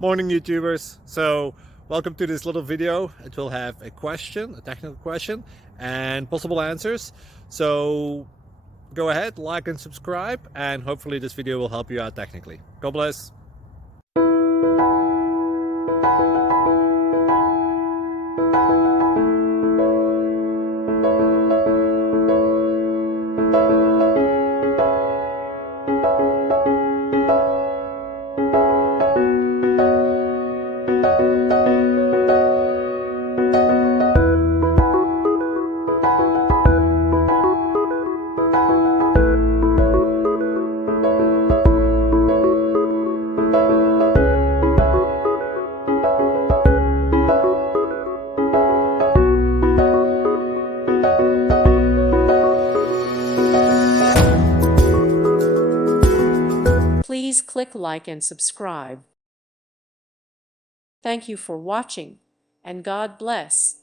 Morning YouTubers. So welcome to this little video. It will have a question, a technical question, and possible answers. So go ahead, like and subscribe, and hopefully this video will help you out technically. God bless. Please click like and subscribe. Thank you for watching, and God bless.